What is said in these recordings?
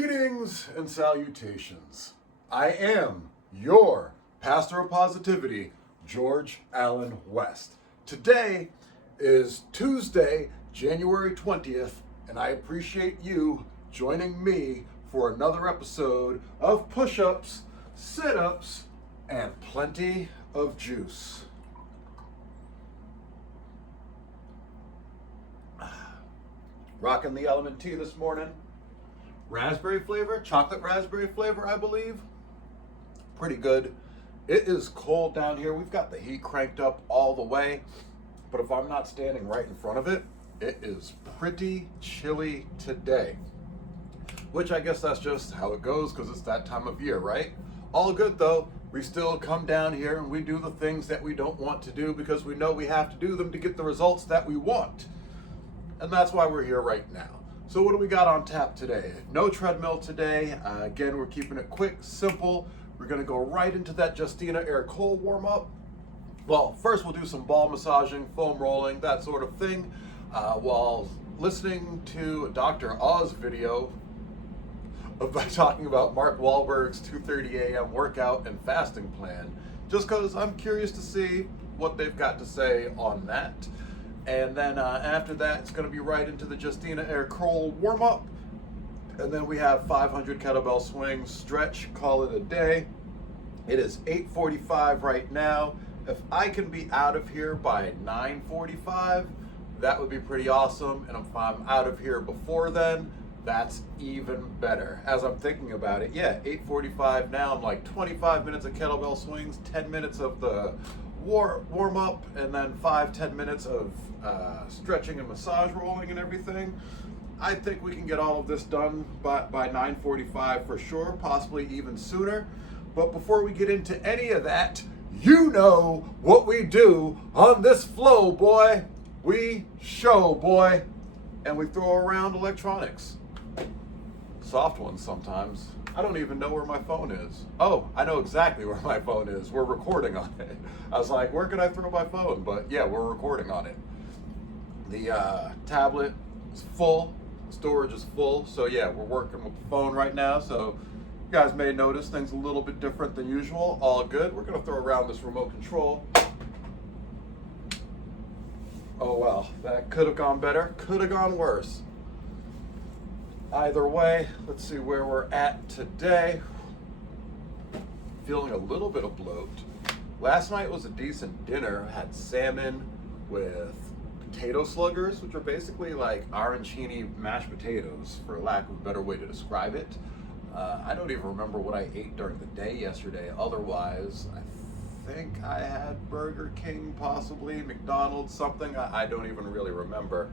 Greetings and salutations. I am your pastor of positivity, George Allen West. Today is Tuesday, January 20th, and I appreciate you joining me for another episode of push-ups, sit-ups, and plenty of juice. Rocking the Element Tea this morning. Raspberry flavor, chocolate raspberry flavor, I believe. Pretty good. It is cold down here. We've got the heat cranked up all the way, but if I'm not standing right in front of it, it is pretty chilly today. Which I guess that's just how it goes because it's that time of year, right? All good though. We still come down here and we do the things that we don't want to do because we know we have to do them to get the results that we want. And that's why we're here right now. So what do we got on tap today? No treadmill today. Again, we're keeping it quick, simple. We're gonna go right into that Justina air cold warm up. Well, first we'll do some ball massaging, foam rolling, that sort of thing, while listening to a Dr. Oz video by talking about Mark Wahlberg's 2:30 a.m. workout and fasting plan, just because I'm curious to see what they've got to say on that. And then after that, it's going to be right into the Justina Air Curl warm-up. And then we have 500 kettlebell swings, stretch, call it a day. It is 8:45 right now. If I can be out of here by 9:45, that would be pretty awesome. And if I'm out of here before then, that's even better. As I'm thinking about it, yeah, 8:45 now. I'm like 25 minutes of kettlebell swings, 10 minutes of the warm up, and then 5-10 minutes of stretching and massage rolling and everything. I think we can get all of this done by 9:45 for sure, possibly even sooner. But before we get into any of that, you know what we do on this flow, boy. We show, boy, and we throw around electronics. Soft ones sometimes. I don't even know where my phone is. Oh, I know exactly where my phone is. We're recording on it. I was like, where can I throw my phone? But yeah, we're recording on it. The tablet is full, storage is full. So yeah, we're working with the phone right now. So you guys may notice things a little bit different than usual. All good. We're gonna throw around this remote control. Oh well, that could have gone better, could have gone worse. Either way, let's see where we're at today. Feeling a little bit of bloat. Last night was a decent dinner. Had salmon with potato sluggers, which are basically like arancini mashed potatoes, for lack of a better way to describe it. I don't even remember what I ate during the day yesterday. Otherwise, I think I had Burger King, possibly McDonald's, something. I don't even really remember.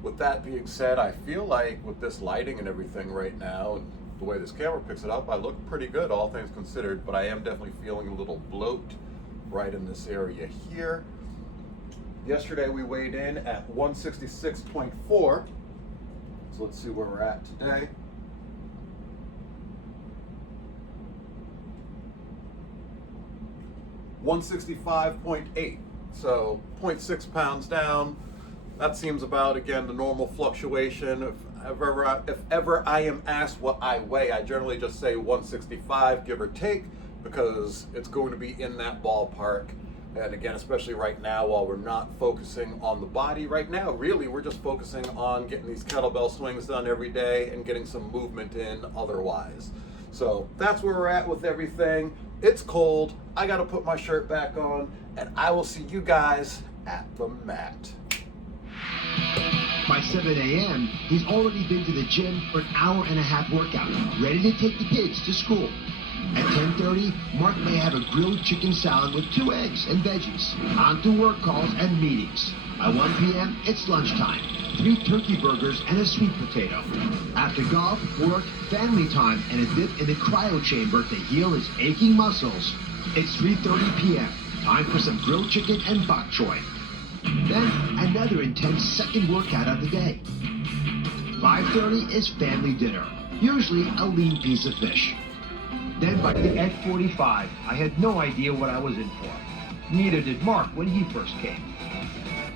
With that being said, I feel like with this lighting and everything right now, and the way this camera picks it up, I look pretty good, all things considered, but I am definitely feeling a little bloat right in this area here. Yesterday we weighed in at 166.4, so let's see where we're at today. $165.8, so 0.6 pounds down. That seems about, again, the normal fluctuation. If ever I am asked what I weigh, I generally just say 165, give or take, because it's going to be in that ballpark. And again, especially right now, while we're not focusing on the body right now, really, we're just focusing on getting these kettlebell swings done every day and getting some movement in otherwise. So that's where we're at with everything. It's cold. I got to put my shirt back on, and I will see you guys at the mat. By 7 a.m., he's already been to the gym for an hour-and-a-half workout, ready to take the kids to school. At 10:30, Mark may have a grilled chicken salad with 2 eggs and veggies. On to work calls and meetings. By 1 p.m., it's lunchtime. 3 turkey burgers and a sweet potato. After golf, work, family time, and a dip in the cryo chamber to heal his aching muscles, it's 3:30 p.m. Time for some grilled chicken and bok choy. Then another intense second workout of the day. 5:30 is family dinner, usually a lean piece of fish. Then by 8:45, I had no idea what I was in for. Neither did Mark when he first came.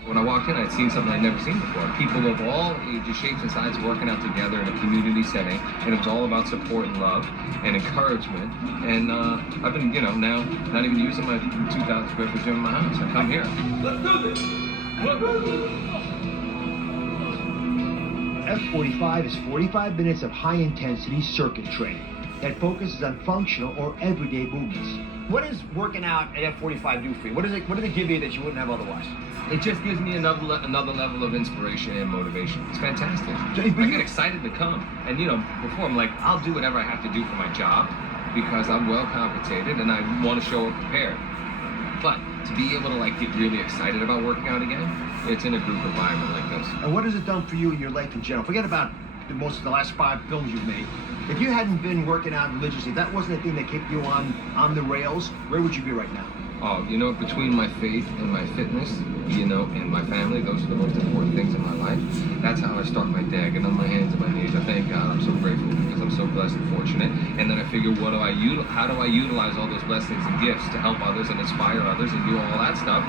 When I walked in, I'd seen something I'd never seen before. People of all ages, shapes, and sizes working out together in a community setting, and it was all about support and love and encouragement. And I've been, now not even using my 2,000 square foot gym in my house. I come here. Let's do this. F45 is 45 minutes of high-intensity circuit training that focuses on functional or everyday movements. What does working out at F45 do for you? What does it give you that you wouldn't have otherwise? It just gives me another level of inspiration and motivation. It's fantastic. So, I get excited to come. And before I'm like, I'll do whatever I have to do for my job because I'm well compensated and I want to show up prepared. But to be able to get really excited about working out again, it's in a group environment like this. And what has it done for you in your life in general? Forget about the last 5 films you've made. If you hadn't been working out religiously, if that wasn't the thing that kept you on the rails, where would you be right now? Oh, between my faith and my fitness, and my family, those are the most important things in my life. That's how I start my day. I get on my hands and my knees. I thank God. I'm so grateful because I'm so blessed and fortunate. And then I figure, how do I utilize all those blessings and gifts to help others and inspire others and do all that stuff?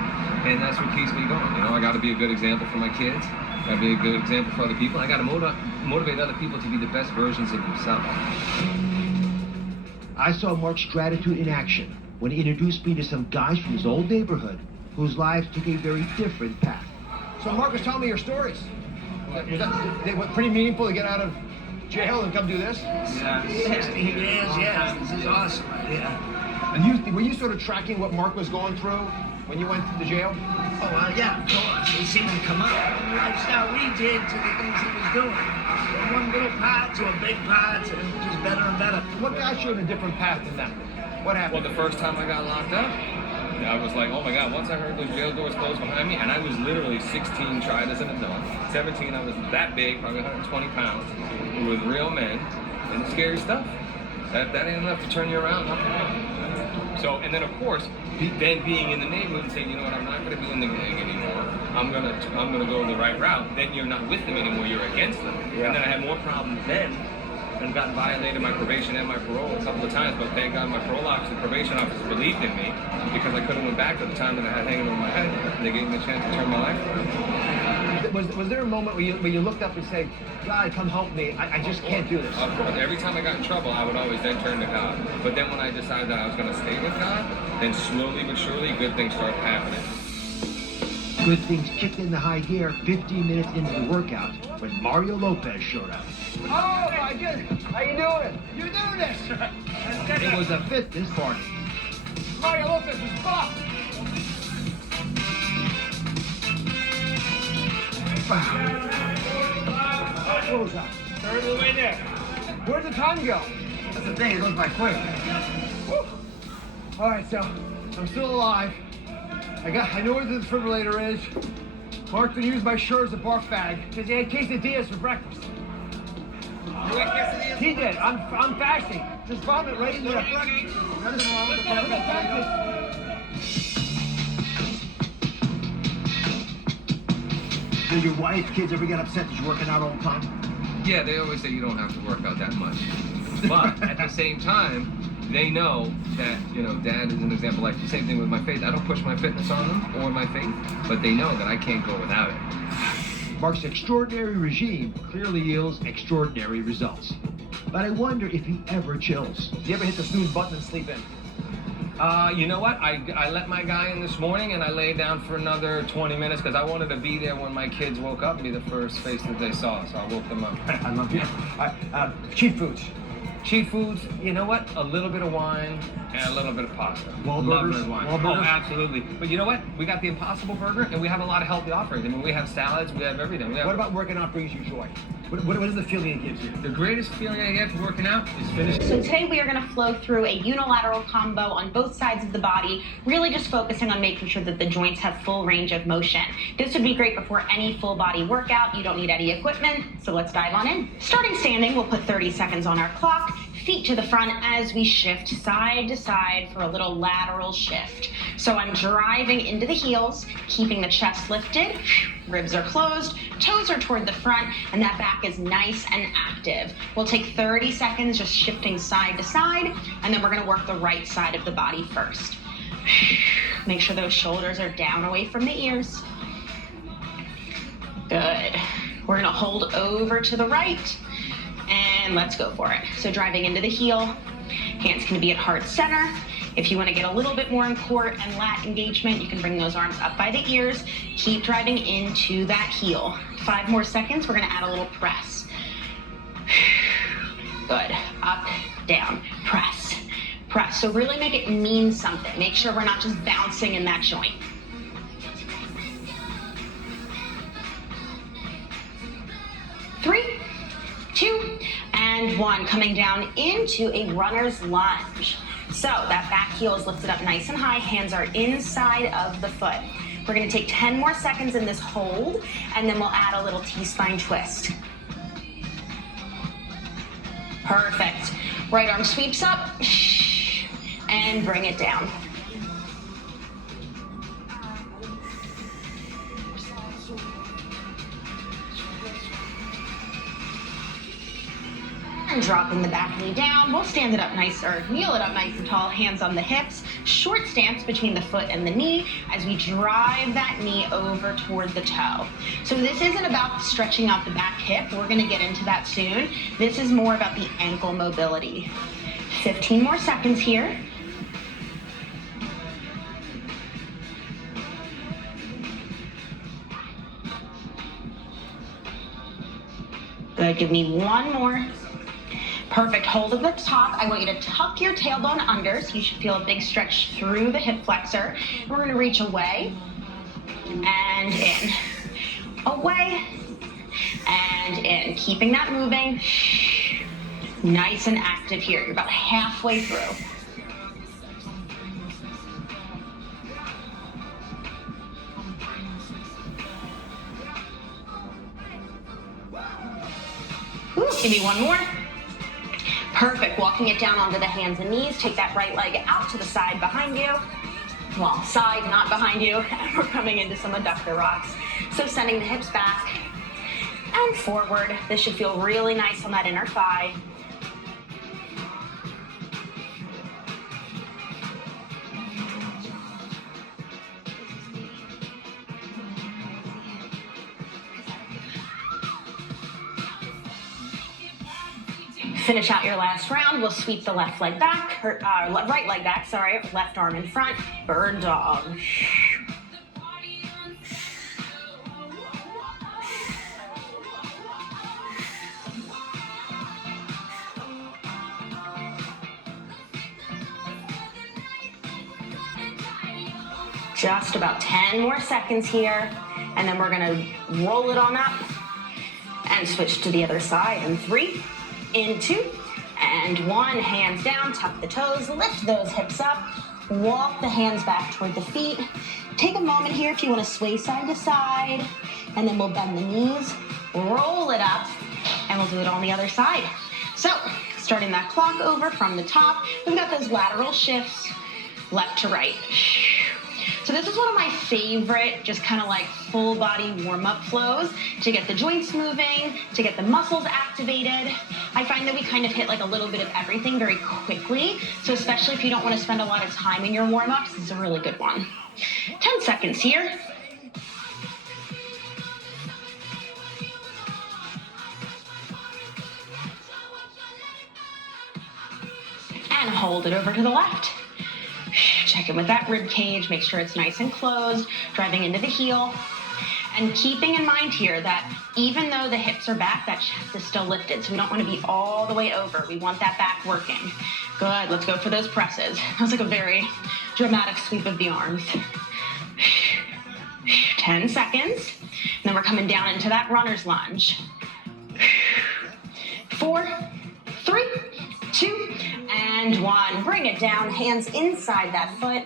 And that's what keeps me going. I got to be a good example for my kids. I got to be a good example for other people. I got to motivate other people to be the best versions of themselves. I saw Mark's gratitude in action when he introduced me to some guys from his old neighborhood whose lives took a very different path. So Marcus, tell me your stories. They were pretty meaningful to get out of jail and come do this? Yeah, 16 years, yes. This is awesome. Yeah. And were you sort of tracking what Mark was going through when you went to jail? Oh, well, yeah, of course. He seemed to come up. The lifestyle we did to the things he was doing. From one little part to a big part to just better and better. What got you on a different path than them? What happened? Well, the first time I got locked up, I was like, oh my God, once I heard those jail doors close behind me, and I was literally 16, tried as an adult. 17, I was that big, probably 120 pounds, with real men, and scary stuff. That ain't enough to turn you around. So, and then of course, then being in the neighborhood and saying, you know what, I'm not going to be in the gang anymore. I'm gonna go the right route. Then you're not with them anymore, you're against them. Yeah. And then I had more problems then. And got violated my probation and my parole a couple of times, but thank God my parole officer, probation officer believed in me because I could have went back to the time that I had hanging over my head, and they gave me a chance to turn my life around. Was there a moment where you looked up and said, God, come help me, I just can't do this? Of course, every time I got in trouble, I would always then turn to God. But then when I decided that I was going to stay with God, then slowly but surely, good things started happening. Good things kicked into high gear 15 minutes into the workout when Mario Lopez showed up. Oh my goodness, how you doing? You're doing this! It was a fitness party. Mario Lopez was buff! What was that? Third of the way there. Where'd the time go? That's the thing, it goes by quick. Woo. All right, so I'm still alive. I know where the defibrillator is. Mark didn't use my shirt as a barf bag because he had quesadillas for breakfast. You ate quesadillas? He did. I'm fasting. Just vomit right in there. Nothing wrong with the Do your wife, kids ever get upset that you're working out all the time? Yeah, they always say you don't have to work out that much. But at the same time, they know that, Dad is an example. Like the same thing with my faith. I don't push my fitness on them or my faith, but they know that I can't go without it. Mark's extraordinary regime clearly yields extraordinary results. But I wonder if he ever chills. Do you ever hit the snooze button and sleep in? You know what? I let my guy in this morning and I laid down for another 20 minutes because I wanted to be there when my kids woke up and be the first face that they saw. So I woke them up. I love you. Cheat foods. Cheat foods, you know what? A little bit of wine and a little bit of pasta. Wahlburgers? Love wine. Wahlburgers? Oh, absolutely. But you know what? We got the Impossible Burger and we have a lot of healthy offerings. I mean, we have salads, we have everything. What about working out brings you joy? What is the feeling it gives you? The greatest feeling I get from working out is finishing. So today we are going to flow through a unilateral combo on both sides of the body, really just focusing on making sure that the joints have full range of motion. This would be great before any full body workout. You don't need any equipment, so let's dive on in. Starting standing, we'll put 30 seconds on our clock, feet to the front as we shift side to side for a little lateral shift. So I'm driving into the heels, keeping the chest lifted, ribs are closed, toes are toward the front, and that back is nice and active. We'll take 30 seconds just shifting side to side, and then we're gonna work the right side of the body first. Make sure those shoulders are down away from the ears. Good. We're gonna hold over to the right and let's go for it. So driving into the heel, hands can be at heart center. If you want to get a little bit more in core and lat engagement, you can bring those arms up by the ears. Keep driving into that heel. 5 more seconds, we're gonna add a little press. Good, up, down, press, press. So really make it mean something. Make sure we're not just bouncing in that joint. Three, 2, and 1. Coming down into a runner's lunge. So that back heel is lifted up nice and high. Hands are inside of the foot. We're gonna take 10 more seconds in this hold, and then we'll add a little T-spine twist. Perfect. Right arm sweeps up, and bring it down. And dropping the back knee down, we'll stand it up nice, or kneel it up nice and tall, hands on the hips, short stance between the foot and the knee as we drive that knee over toward the toe. So this isn't about stretching out the back hip, we're gonna get into that soon. This is more about the ankle mobility. 15 more seconds here. Good, give me 1 more. Perfect, hold at the top. I want you to tuck your tailbone under, so you should feel a big stretch through the hip flexor. And we're gonna reach away and in. Away and in. Keeping that moving. Nice and active here. You're about halfway through. Give me 1 more. Perfect, walking it down onto the hands and knees. Take that right leg out to the side behind you. Well, side, not behind you. And we're coming into some adductor rocks. So sending the hips back and forward. This should feel really nice on that inner thigh. Finish out your last round. We'll sweep the left leg back, or right leg back, sorry. Left arm in front, bird dog. Just about 10 more seconds here, and then we're gonna roll it on up and switch to the other side in 3, in 2, and 1. Hands down, tuck the toes, lift those hips up, walk the hands back toward the feet. Take a moment here if you want to sway side to side, and then we'll bend the knees, roll it up, and we'll do it on the other side. So, starting that clock over from the top, we've got those lateral shifts, left to right. So this is one of my favorite, just kind of like full body warm-up flows to get the joints moving, to get the muscles activated. I find that we kind of hit like a little bit of everything very quickly. So especially if you don't want to spend a lot of time in your warm-ups, this is a really good one. 10 seconds here. And hold it over to the left. Check in with that rib cage, make sure it's nice and closed, driving into the heel. And keeping in mind here that even though the hips are back, that chest is still lifted. So we don't want to be all the way over. We want that back working. Good, let's go for those presses. That was like a very dramatic sweep of the arms. 10 seconds. And then we're coming down into that runner's lunge. 4, 3, 2, and 1. Bring it down, hands inside that foot.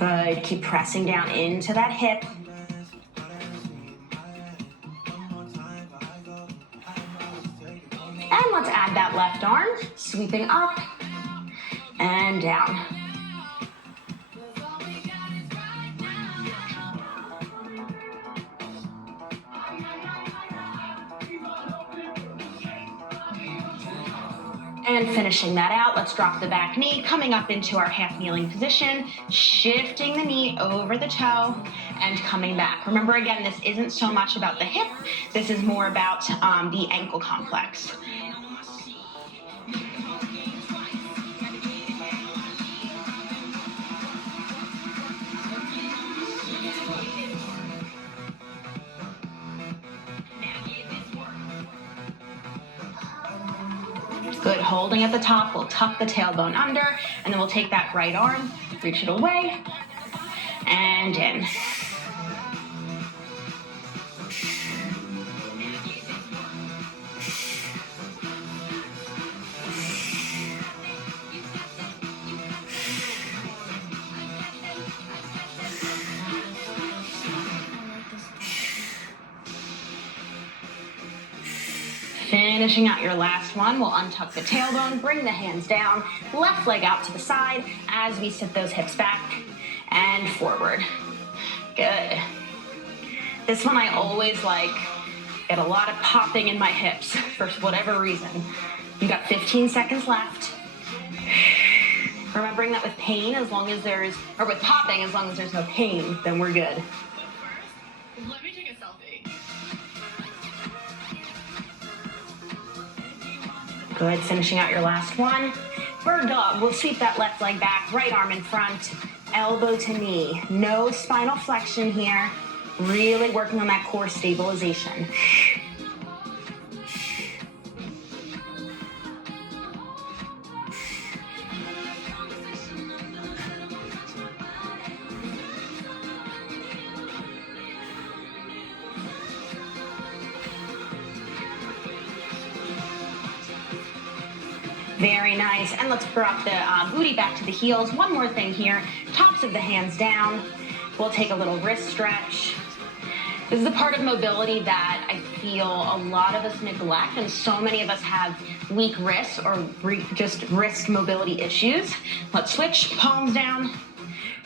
Good, keep pressing down into that hip. And let's add that left arm, sweeping up and down. And finishing that out, let's drop the back knee, coming up into our half kneeling position, shifting the knee over the toe and coming back. Remember, again, this isn't so much about the hip. This is more about the ankle complex. Good, holding at the top, we'll tuck the tailbone under, and then we'll take that right arm, reach it away, and in. Finishing out your last one, we'll untuck the tailbone, bring the hands down, left leg out to the side as we sit those hips back and forward. Good. This one I always like, get a lot of popping in my hips for whatever reason. You got 15 seconds left. Remembering that with pain, as long as there's, or with popping, as long as there's no pain, then we're good. Let me take a selfie. Good, finishing out your last one. Bird dog, we'll sweep that left leg back, right arm in front, elbow to knee. No spinal flexion here. Really working on that core stabilization. Very nice. And let's drop the booty back to the heels. One more thing here. Tops of the hands down. We'll take a little wrist stretch. This is a part of mobility that I feel a lot of us neglect, and so many of us have weak wrists or just wrist mobility issues. Let's switch, palms down,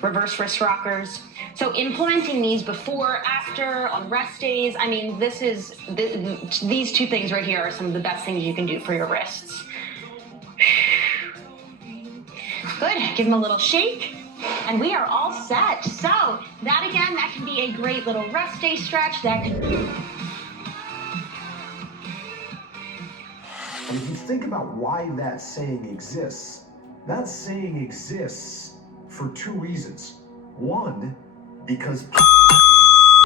reverse wrist rockers. So implementing these before, after, on rest days, I mean, these two things right here are some of the best things you can do for your wrists. Good, give them a little shake, and we are all set. So that again, that can be a great little rest day stretch. That could be. And if you think about why that saying exists for two reasons. One, because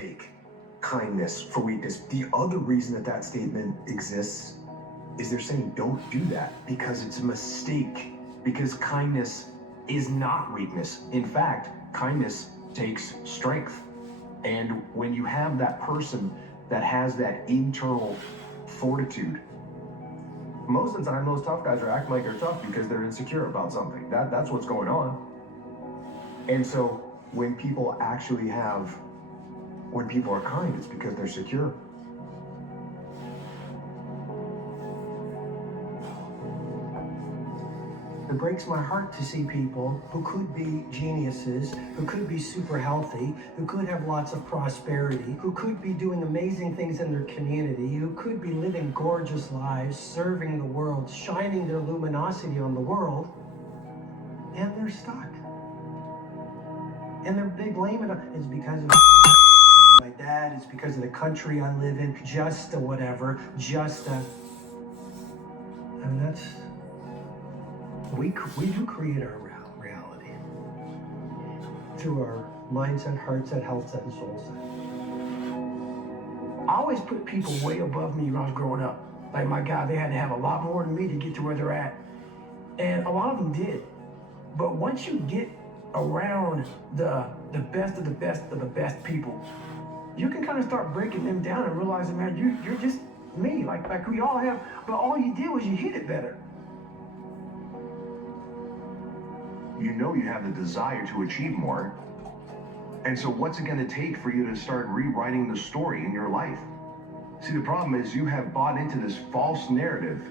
take kindness for weakness. The other reason that statement exists is they're saying don't do that because it's a mistake. Because kindness is not weakness. In fact, kindness takes strength. And when you have that person that has that internal fortitude, most of the time those tough guys are acting like they're tough because they're insecure about something. That's what's going on. And so when people are kind, it's because they're secure. It breaks my heart to see people who could be geniuses, who could be super healthy, who could have lots of prosperity, who could be doing amazing things in their community, who could be living gorgeous lives, serving the world, shining their luminosity on the world, and they're stuck. And they blame it. It's because of my dad, it's because of the country I live in, just a whatever, I mean, that's... We do create our reality through our mindset, heart set, health set, and soul set. I always put people way above me when I was growing up. Like my God, they had to have a lot more than me to get to where they're at. And a lot of them did. But once you get around the best of the best of the best people, you can kind of start breaking them down and realizing, man, you're just me. Like we all have, but all you did was you hit it better. You know you have the desire to achieve more. And so what's it going to take for you to start rewriting the story in your life? See, the problem is you have bought into this false narrative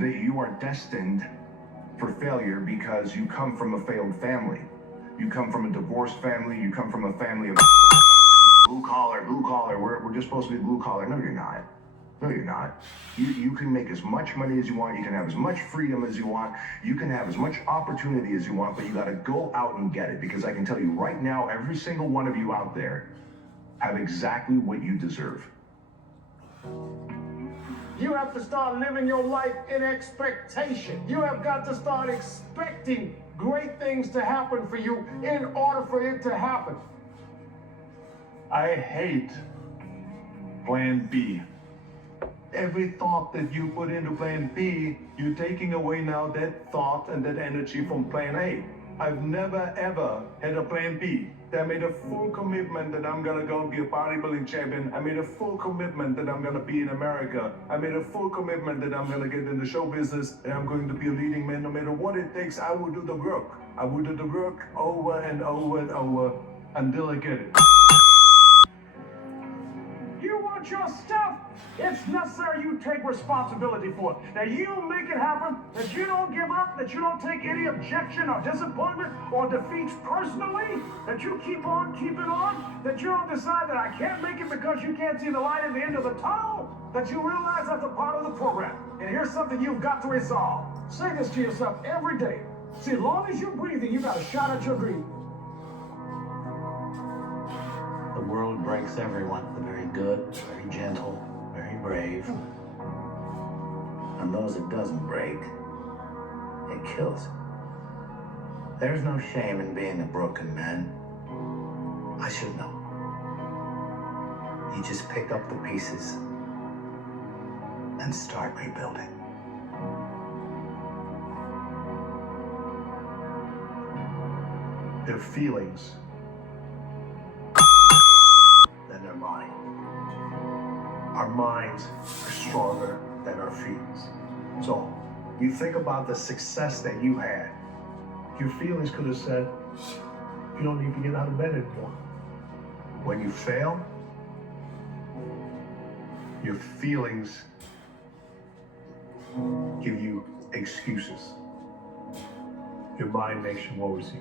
that you are destined for failure because you come from a failed family. You come from a divorced family. You come from a family of blue collar. We're just supposed to be blue collar. No, you're not. No, you're not. You can make as much money as you want. You can have as much freedom as you want. You can have as much opportunity as you want, but you got to go out and get it. Because I can tell you right now, every single one of you out there have exactly what you deserve. You have to start living your life in expectation. You have got to start expecting great things to happen for you in order for it to happen. I hate Plan B. Every thought that you put into Plan B, you're taking away now that thought and that energy from Plan A. I've never ever had a Plan B. I made a full commitment that I'm gonna go be a bodybuilding champion. I made a full commitment that I'm gonna be in America. I made a full commitment that I'm gonna get in the show business and I'm going to be a leading man. No matter what it takes, I will do the work. I will do the work over and over and over until I get it. You want your stuff? It's necessary you take responsibility for it. That you make it happen, that you don't give up, that you don't take any objection or disappointment or defeats personally, that you keep on keeping on, that you don't decide that I can't make it because you can't see the light at the end of the tunnel, that you realize that's a part of the program. And here's something you've got to resolve. Say this to yourself every day. See, as long as you're breathing, you got a shot at your dream. The world breaks everyone. The very good, very gentle, very brave. And those it doesn't break, it kills. There's no shame in being a broken man. I should know. You just pick up the pieces and start rebuilding. Their feelings than their body. Our minds are stronger than our feelings. So, you think about the success that you had. Your feelings could have said, you don't need to get out of bed anymore. When you fail, your feelings give you excuses. Your mind makes you oversee.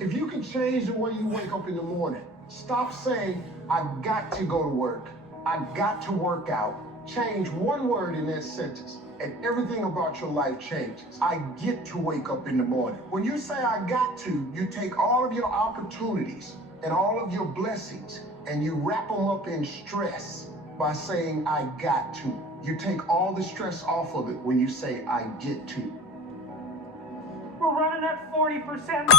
If you can change the way you wake up in the morning, stop saying, I got to go to work, I got to work out. Change one word in that sentence, and everything about your life changes. I get to wake up in the morning. When you say I got to, you take all of your opportunities and all of your blessings, and you wrap them up in stress by saying I got to. You take all the stress off of it when you say I get to. We're running at 40%,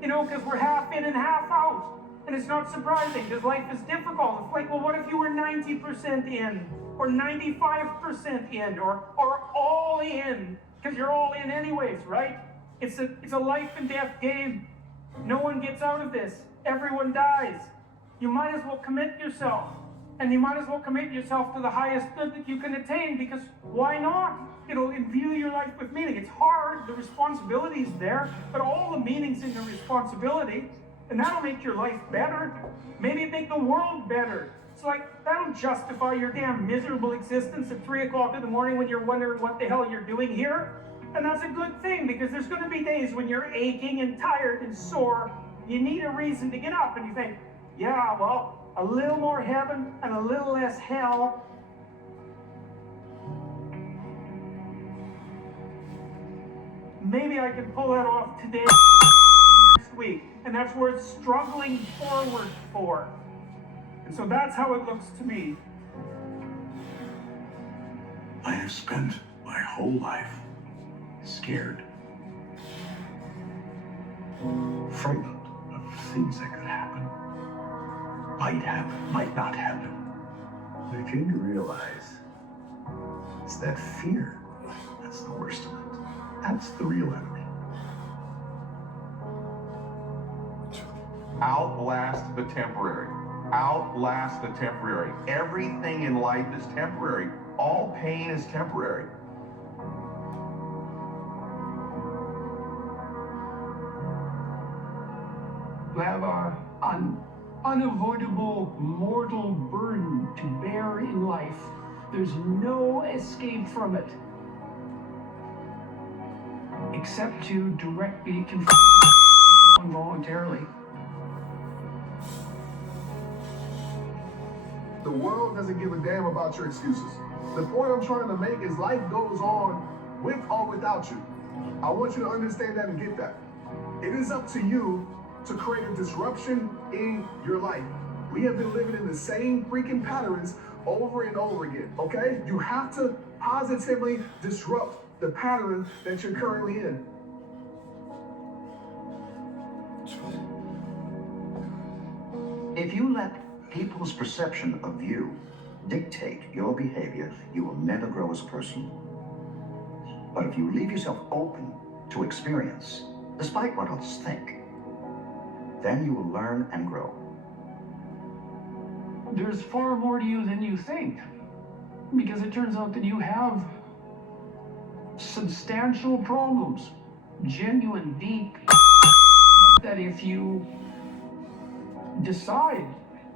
because we're half in and half out. And it's not surprising, because life is difficult. It's like, well, what if you were 90% in, or 95% in, or all in? Because you're all in anyways, right? It's a life and death game. No one gets out of this. Everyone dies. You might as well commit yourself. And you might as well commit yourself to the highest good that you can attain, because why not? It'll imbue your life with meaning. It's hard, the responsibility's there, but all the meaning's in the responsibility, and that'll make your life better. Maybe it'll make the world better. It's like, that'll justify your damn miserable existence at 3 o'clock in the morning when you're wondering what the hell you're doing here. And that's a good thing, because there's gonna be days when you're aching and tired and sore. You need a reason to get up, and you think, yeah, well, a little more heaven and a little less hell. Maybe I can pull that off today or next week. And that's worth struggling forward for. And so that's how it looks to me. I have spent my whole life scared, frightened of things that could happen, might not happen. What I came to realize is that fear, that's the worst of it. That's the real enemy. Outlast the temporary. Outlast the temporary. Everything in life is temporary. All pain is temporary. We have our unavoidable mortal burden to bear in life. There's no escape from it, except to directly confront it and take it on voluntarily. The world doesn't give a damn about your excuses. The point I'm trying to make is life goes on with or without you. I want you to understand that and get that. It is up to you to create a disruption in your life. We have been living in the same freaking patterns over and over again, okay? You have to positively disrupt the pattern that you're currently in. If you let people's perception of you dictate your behavior, you will never grow as a person. But if you leave yourself open to experience, despite what others think, then you will learn and grow. There's far more to you than you think, because it turns out that you have substantial problems, genuine, deep, that if you decide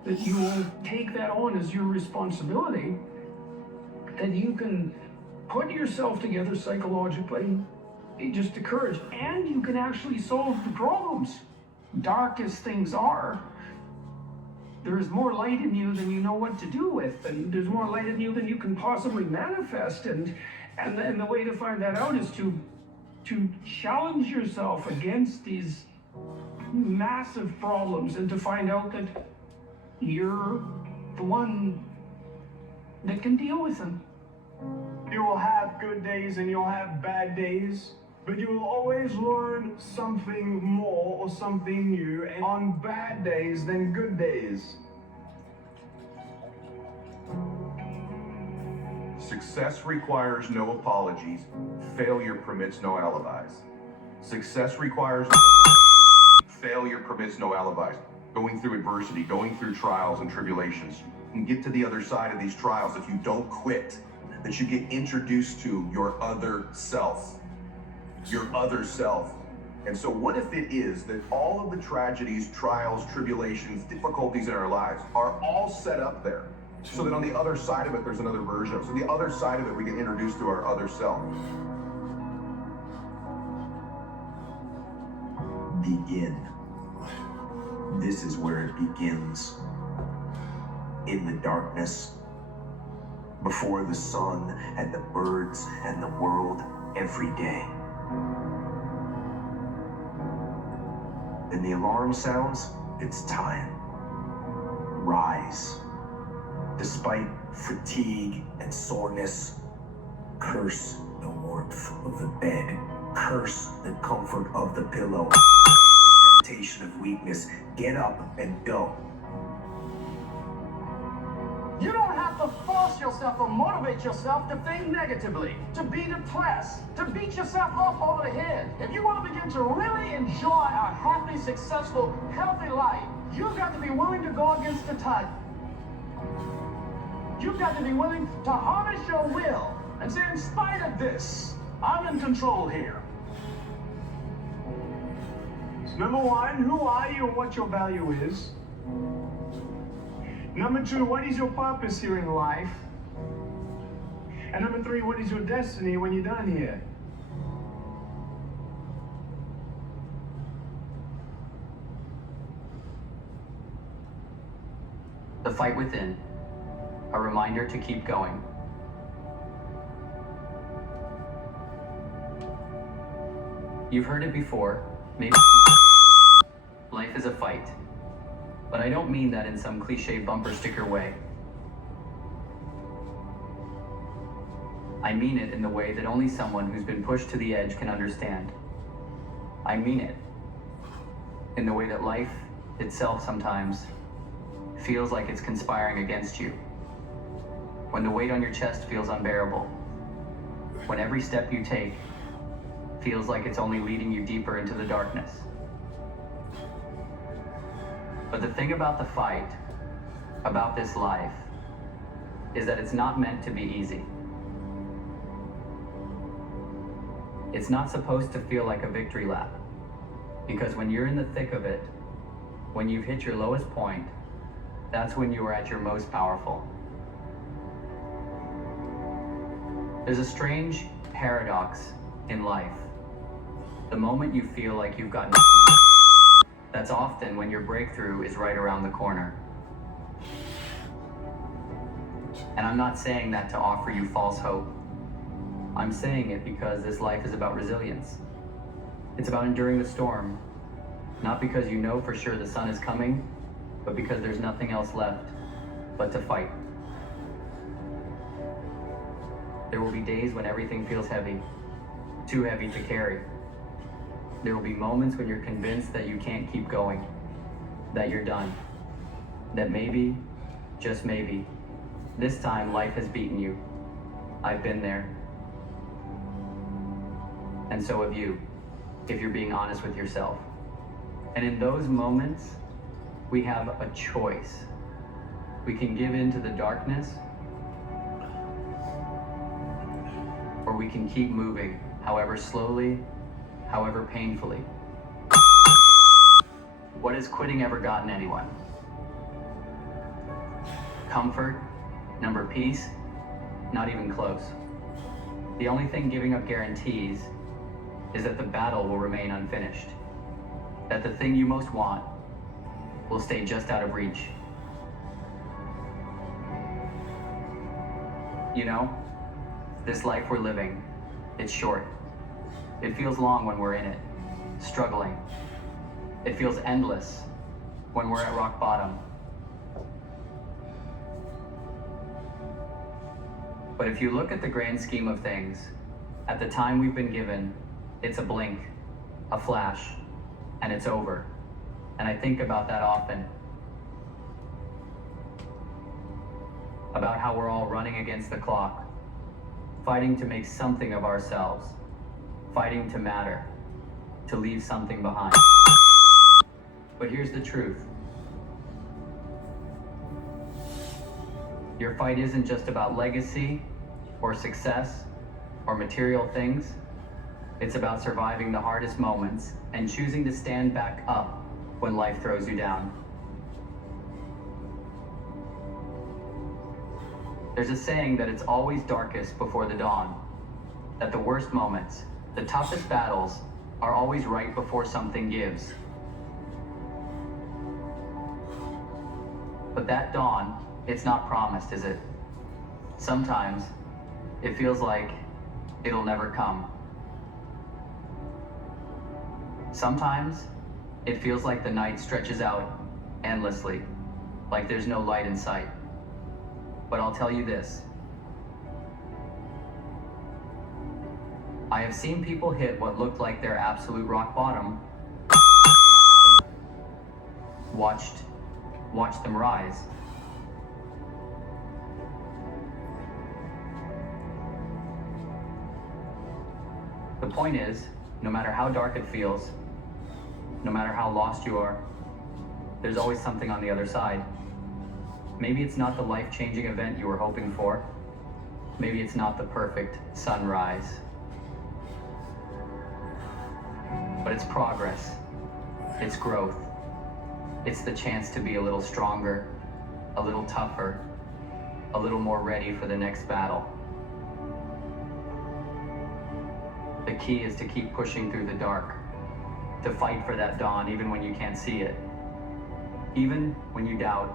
that you will take that on as your responsibility, that you can put yourself together psychologically, just the courage, and you can actually solve the problems. Dark as things are, there is more light in you than you know what to do with, and there's more light in you than you can possibly manifest, and the way to find that out is to challenge yourself against these massive problems and to find out that you're the one that can deal with them. You will have good days and you'll have bad days, but you will always learn something more or something new and on bad days than good days. Success requires no apologies. Failure permits no alibis. Success requires no failure permits no alibis. Going through adversity, going through trials and tribulations, you can get to the other side of these trials if you don't quit, that you get introduced to your other self. Your other self. And so what if it is that all of the tragedies, trials, tribulations, difficulties in our lives are all set up there, so that on the other side of it there's another version of it. So the other side of it we get introduced to our other self. Begin. This is where it begins. In the darkness, before the sun and the birds and the world every day. Then the alarm sounds, it's time. Rise. Despite fatigue and soreness, curse the warmth of the bed. Curse the comfort of the pillow. The temptation of weakness. Get up and go. You don't have to force yourself or motivate yourself to think negatively, to be depressed, to beat yourself up over the head. If you want to begin to really enjoy a happy, successful, healthy life, you've got to be willing to go against the tide. You've got to be willing to harness your will and say, in spite of this, I'm in control here. Number one, who are you and what your value is? Number two, what is your purpose here in life? And number three, what is your destiny when you're done here? The fight within. A reminder to keep going. You've heard it before, maybe. Life is a fight. But I don't mean that in some cliche bumper sticker way. I mean it in the way that only someone who's been pushed to the edge can understand. I mean it in the way that life itself sometimes feels like it's conspiring against you. When the weight on your chest feels unbearable. When every step you take feels like it's only leading you deeper into the darkness. But the thing about the fight, about this life, is that it's not meant to be easy. It's not supposed to feel like a victory lap. Because when you're in the thick of it, when you've hit your lowest point, that's when you are at your most powerful. There's a strange paradox in life. The moment you feel like you've got nothing, that's often when your breakthrough is right around the corner. And I'm not saying that to offer you false hope. I'm saying it because this life is about resilience. It's about enduring the storm, not because you know for sure the sun is coming, but because there's nothing else left but to fight. There will be days when everything feels heavy, too heavy to carry. There will be moments when you're convinced that you can't keep going, that you're done, that maybe, just maybe, this time life has beaten you. I've been there. And so have you, if you're being honest with yourself. And in those moments, we have a choice. We can give in to the darkness, or we can keep moving, however slowly, however painfully. What has quitting ever gotten anyone? Comfort? Number peace? Not even close. The only thing giving up guarantees is that the battle will remain unfinished. That the thing you most want will stay just out of reach. You know, this life we're living, it's short. It feels long when we're in it, struggling. It feels endless when we're at rock bottom. But if you look at the grand scheme of things, at the time we've been given, it's a blink, a flash, and it's over. And I think about that often. About how we're all running against the clock, fighting to make something of ourselves, fighting to matter, to leave something behind. But here's the truth. Your fight isn't just about legacy or success or material things. It's about surviving the hardest moments and choosing to stand back up when life throws you down. There's a saying that it's always darkest before the dawn, that the worst moments, the toughest battles, are always right before something gives. But that dawn, it's not promised, is it? Sometimes, it feels like it'll never come. Sometimes, it feels like the night stretches out endlessly, like there's no light in sight. But I'll tell you this. I have seen people hit what looked like their absolute rock bottom, watched them rise. The point is, no matter how dark it feels, no matter how lost you are, there's always something on the other side. Maybe it's not the life-changing event you were hoping for. Maybe it's not the perfect sunrise. But it's progress. It's growth. It's the chance to be a little stronger, a little tougher, a little more ready for the next battle. The key is to keep pushing through the dark, to fight for that dawn even when you can't see it, even when you doubt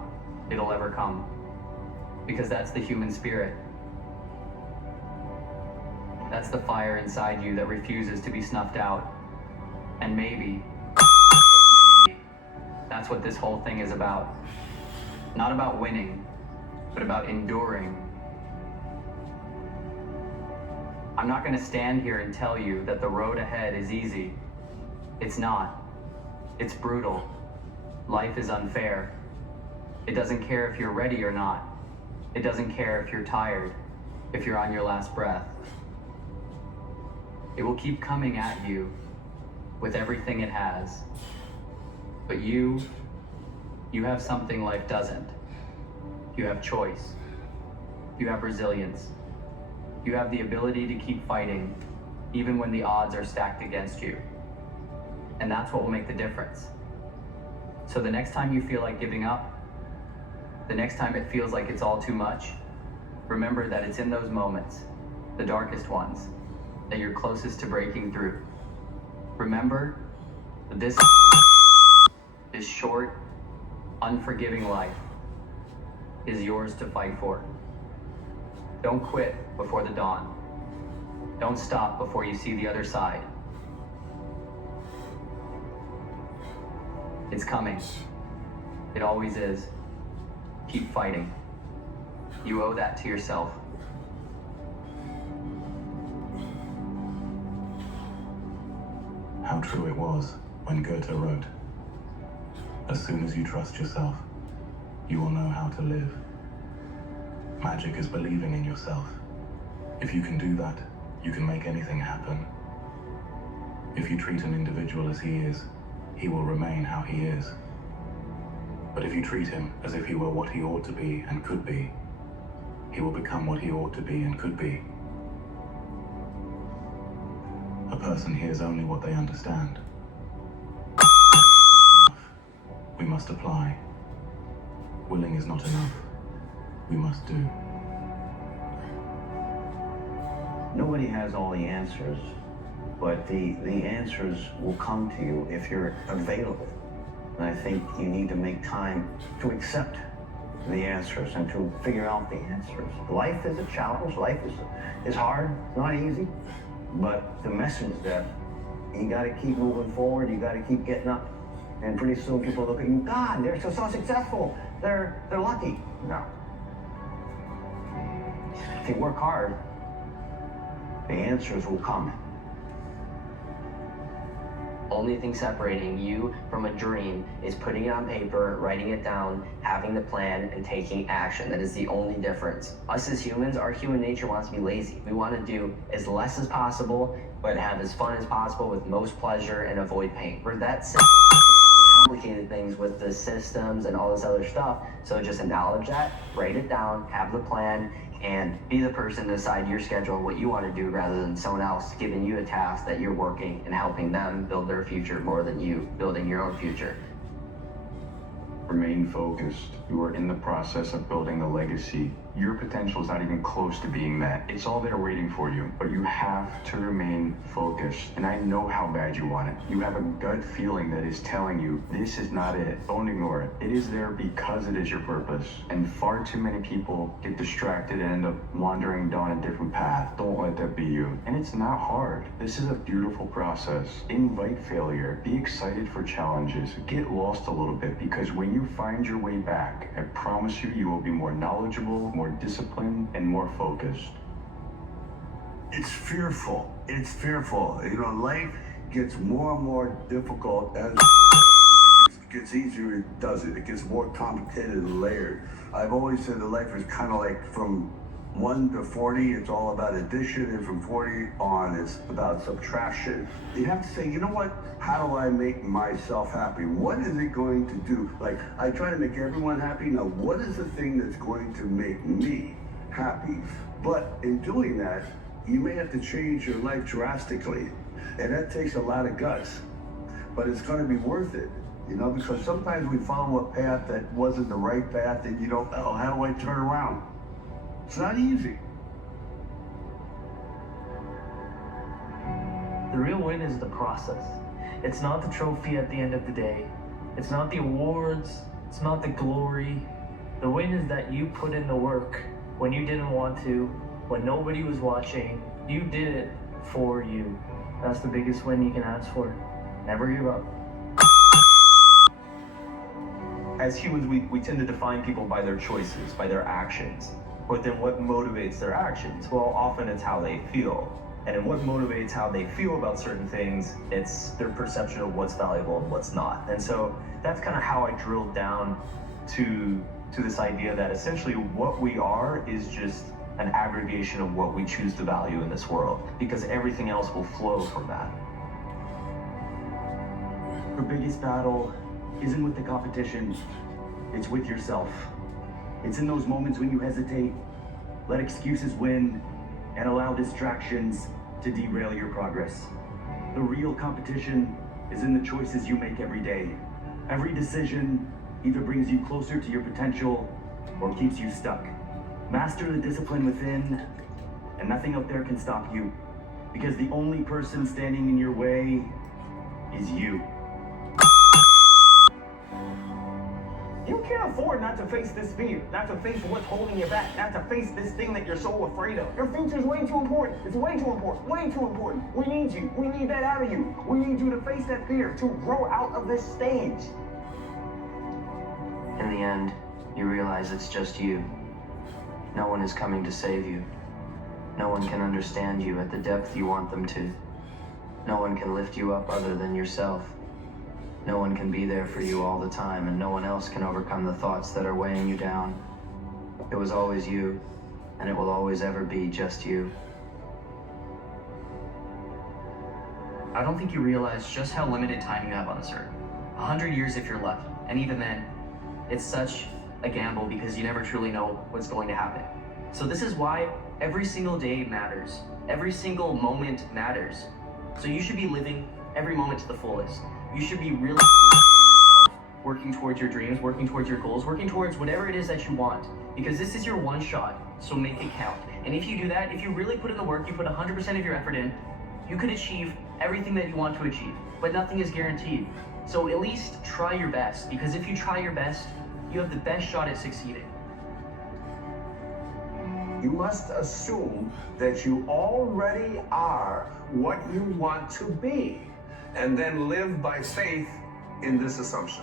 it'll ever come, because that's the human spirit. That's the fire inside you that refuses to be snuffed out. And maybe, just maybe, that's what this whole thing is about. Not about winning, but about enduring. I'm not going to stand here and tell you that the road ahead is easy. It's not. It's brutal. Life is unfair. It doesn't care if you're ready or not. It doesn't care if you're tired, if you're on your last breath. It will keep coming at you with everything it has. But you have something life doesn't. You have choice. You have resilience. You have the ability to keep fighting, even when the odds are stacked against you. And that's what will make the difference. So the next time you feel like giving up, the next time it feels like it's all too much, remember that it's in those moments, the darkest ones, that you're closest to breaking through. Remember that this short, unforgiving life is yours to fight for. Don't quit before the dawn. Don't stop before you see the other side. It's coming. It always is. Keep fighting. You owe that to yourself. How true it was when Goethe wrote, "As soon as you trust yourself, you will know how to live." Magic is believing in yourself. If you can do that, you can make anything happen. If you treat an individual as he is, he will remain how he is. But if you treat him as if he were what he ought to be and could be, he will become what he ought to be and could be. A person hears only what they understand. We must apply. Willing is not enough. We must do. Nobody has all the answers, but the answers will come to you if you're available. And I think you need to make time to accept the answers and to figure out the answers. Life is a challenge. Life is hard. It's not easy. But the message that you got to keep moving forward. You got to keep getting up. And pretty soon people look at you, God, they're so successful. They're lucky. No. If you work hard, the answers will come. Only thing separating you from a dream is putting it on paper, writing it down, having the plan, and taking action. That is the only difference. Us as humans, our human nature wants to be lazy. We want to do as less as possible, but have as fun as possible with most pleasure and avoid pain. We're that simple. Complicated things with the systems and all this other stuff. So just acknowledge that, write it down, have the plan, and be the person to decide your schedule, what you want to do, rather than someone else giving you a task that you're working and helping them build their future more than you building your own future. Remain focused. You are in the process of building a legacy. Your potential is not even close to being met. It's all there waiting for you, but you have to remain focused. And I know how bad you want it. You have a gut feeling that is telling you this is not it. Don't ignore it. It is there because it is your purpose. And far too many people get distracted and end up wandering down a different path. Don't let that be you. And it's not hard. This is a beautiful process. Invite failure. Be excited for challenges. Get lost a little bit, because when you find your way back, I promise you, you will be more knowledgeable, more disciplined, and more focused. It's fearful. It's fearful. You know, life gets more and more difficult as it gets easier, it does it. It gets more complicated and layered. I've always said that life is kind of like from 1 to 40, it's all about addition, and from 40 on, it's about subtraction. You have to say, you know what? How do I make myself happy? What is it going to do? Like, I try to make everyone happy. Now, what is the thing that's going to make me happy? But in doing that, you may have to change your life drastically. And that takes a lot of guts. But it's going to be worth it, you know, because sometimes we follow a path that wasn't the right path, and you don't, oh, how do I turn around? It's not easy. The real win is the process. It's not the trophy at the end of the day. It's not the awards. It's not the glory. The win is that you put in the work when you didn't want to, when nobody was watching. You did it for you. That's the biggest win you can ask for. Never give up. As humans, we tend to define people by their choices, by their actions. But then what motivates their actions? Well, often it's how they feel. And then what motivates how they feel about certain things, it's their perception of what's valuable and what's not. And so that's kind of how I drilled down to this idea that essentially what we are is just an aggregation of what we choose to value in this world, because everything else will flow from that. Your biggest battle isn't with the competition, it's with yourself. It's in those moments when you hesitate, let excuses win, and allow distractions to derail your progress. The real competition is in the choices you make every day. Every decision either brings you closer to your potential or keeps you stuck. Master the discipline within, and nothing out there can stop you, because the only person standing in your way is you. You can't afford not to face this fear, not to face what's holding you back, not to face this thing that you're so afraid of. Your future's way too important. It's way too important. Way too important. We need you. We need that out of you. We need you to face that fear, to grow out of this stage. In the end, you realize it's just you. No one is coming to save you. No one can understand you at the depth you want them to. No one can lift you up other than yourself. No one can be there for you all the time, and no one else can overcome the thoughts that are weighing you down. It was always you, and it will always ever be just you. I don't think you realize just how limited time you have on this earth. 100 years if you're lucky, and even then, it's such a gamble because you never truly know what's going to happen. So this is why every single day matters. Every single moment matters. So you should be living every moment to the fullest. You should be really working towards your dreams, working towards your goals, working towards whatever it is that you want. Because this is your one shot, so make it count. And if you do that, if you really put in the work, you put 100% of your effort in, you could achieve everything that you want to achieve. But nothing is guaranteed. So at least try your best, because if you try your best, you have the best shot at succeeding. You must assume that you already are what you want to be, and then live by faith in this assumption.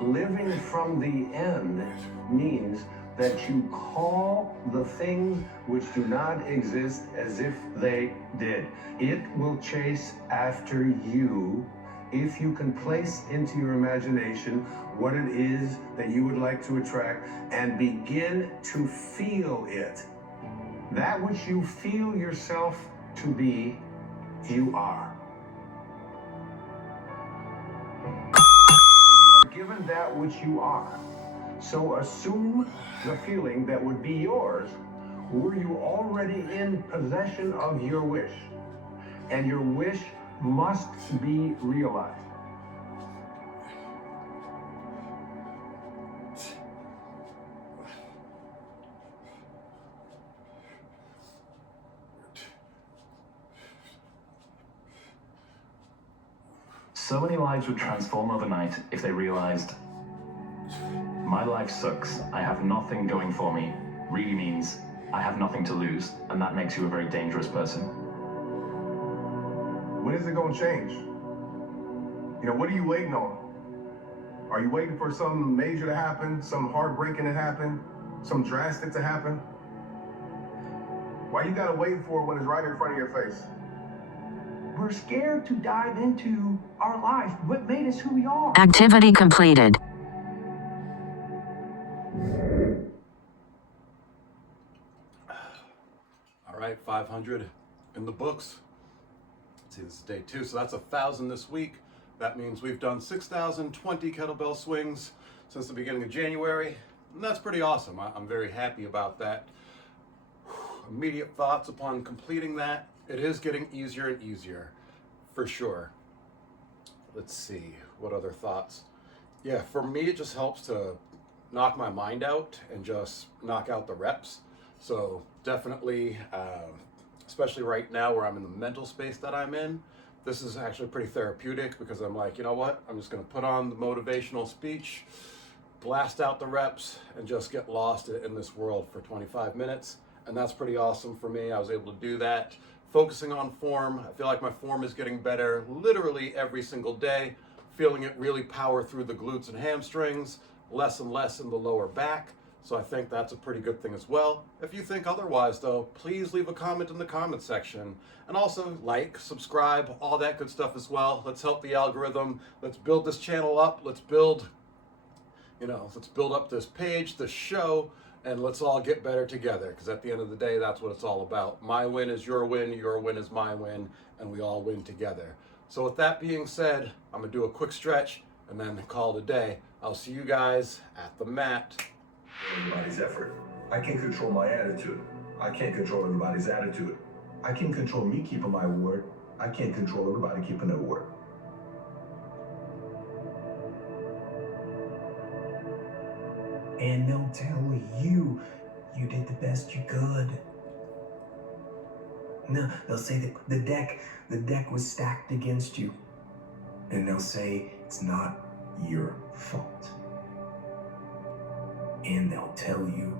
Living from the end means that you call the things which do not exist as if they did. It will chase after you if you can place into your imagination what it is that you would like to attract and begin to feel it. That which you feel yourself to be, you are. And you are given that which you are. So assume the feeling that would be yours were you already in possession of your wish. And your wish must be realized. So many lives would transform overnight if they realized, my life sucks, I have nothing going for me, really means I have nothing to lose, and that makes you a very dangerous person. When is it gonna change? You know, what are you waiting on? Are you waiting for something major to happen, something heartbreaking to happen, something drastic to happen? Why you gotta wait for it when it's right in front of your face? We're scared to dive into our life, what made us who we are. Activity completed. All right, 500 in the books. Let's see, this is day 2, so that's 1,000 this week. That means we've done 6,020 kettlebell swings since the beginning of January, and that's pretty awesome. I'm very happy about that. Immediate thoughts upon completing that. It is getting easier and easier, for sure. Let's see, what other thoughts? Yeah, for me, it just helps to knock my mind out and just knock out the reps. So definitely, especially right now where I'm in the mental space that I'm in, this is actually pretty therapeutic because I'm like, you know what? I'm just gonna put on the motivational speech, blast out the reps, and just get lost in this world for 25 minutes. And that's pretty awesome for me. I was able to do that. Focusing on form, I feel like my form is getting better literally every single day. Feeling it really power through the glutes and hamstrings, less and less in the lower back. So I think that's a pretty good thing as well. If you think otherwise though, please leave a comment in the comment section. And also like, subscribe, all that good stuff as well. Let's help the algorithm. Let's build this channel up. Let's build up this page, this show, and let's all get better together, because at the end of the day, that's what it's all about. My win is your win is my win, and we all win together. So with that being said, I'm gonna do a quick stretch and then call it a day. I'll see you guys at the mat. Everybody's effort. I can control my attitude. I can't control everybody's attitude. I can control me keeping my word. I can't control everybody keeping their word. And they'll tell you did the best you could. No, they'll say that the deck was stacked against you. And they'll say it's not your fault. and they'll tell you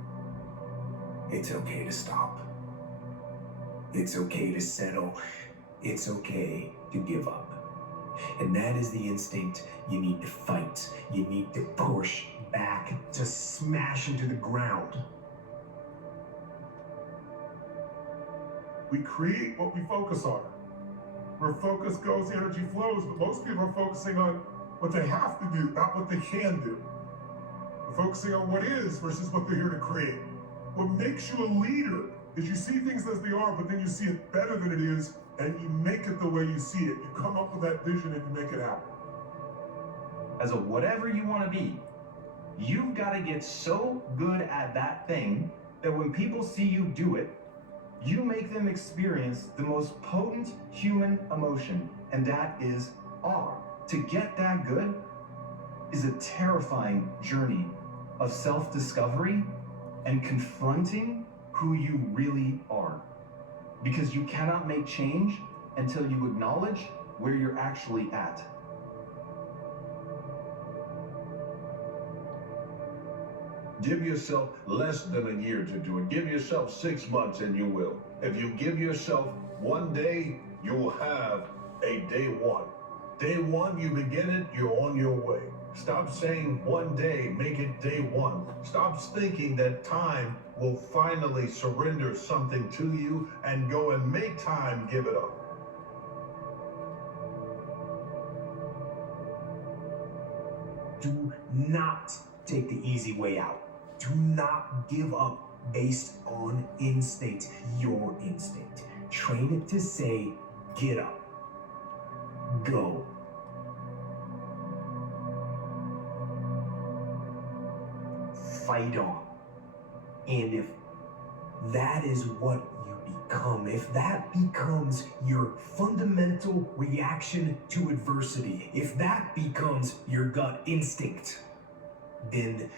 it's okay to stop. It's okay to settle. It's okay to give up. And that is the instinct you need to fight. You need to push back, to smash into the ground. We create what we focus on. Where focus goes, the energy flows, but most people are focusing on what they have to do, not what they can do. They're focusing on what is versus what they're here to create. What makes you a leader is you see things as they are, but then you see it better than it is, and you make it the way you see it. You come up with that vision and you make it happen. As a whatever you want to be, you've got to get so good at that thing that when people see you do it, you make them experience the most potent human emotion, and that is awe. To get that good is a terrifying journey of self-discovery and confronting who you really are. Because you cannot make change until you acknowledge where you're actually at. Give yourself less than a year to do it. Give yourself 6 months and you will. If you give yourself 1 day, you will have a day one. Day one, you begin it, you're on your way. Stop saying 1 day, make it day one. Stop thinking that time will finally surrender something to you and go and make time give it up. Do not take the easy way out. Do not give up based on instinct, your instinct. Train it to say, get up, go. Fight on. And if that is what you become, if that becomes your fundamental reaction to adversity, if that becomes your gut instinct, then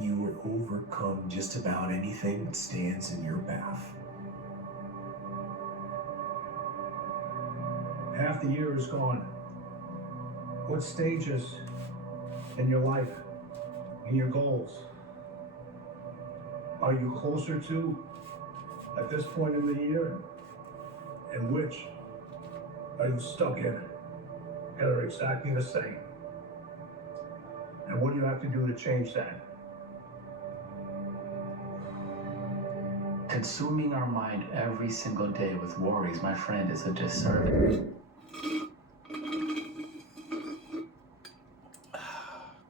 you will overcome just about anything that stands in your path. Half the year is gone. What stages in your life, in your goals, are you closer to at this point in the year? And which are you stuck in that are exactly the same? And what do you have to do to change that? Consuming our mind every single day with worries, my friend, is a disservice.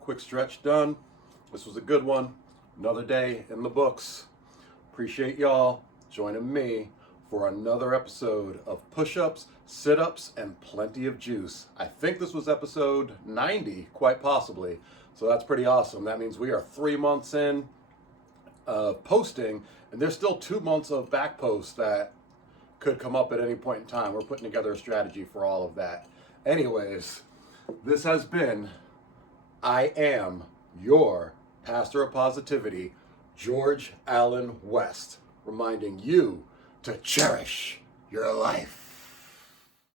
Quick stretch done. This was a good one. Another day in the books. Appreciate y'all joining me for another episode of push-ups, sit-ups, and plenty of juice. I think this was episode 90, quite possibly. So that's pretty awesome. That means we are 3 months in posting, and there's still 2 months of back posts that could come up at any point in time. We're putting together a strategy for all of that. Anyways, this has been I Am Your Pastor of Positivity, George Allen West, reminding you to cherish your life.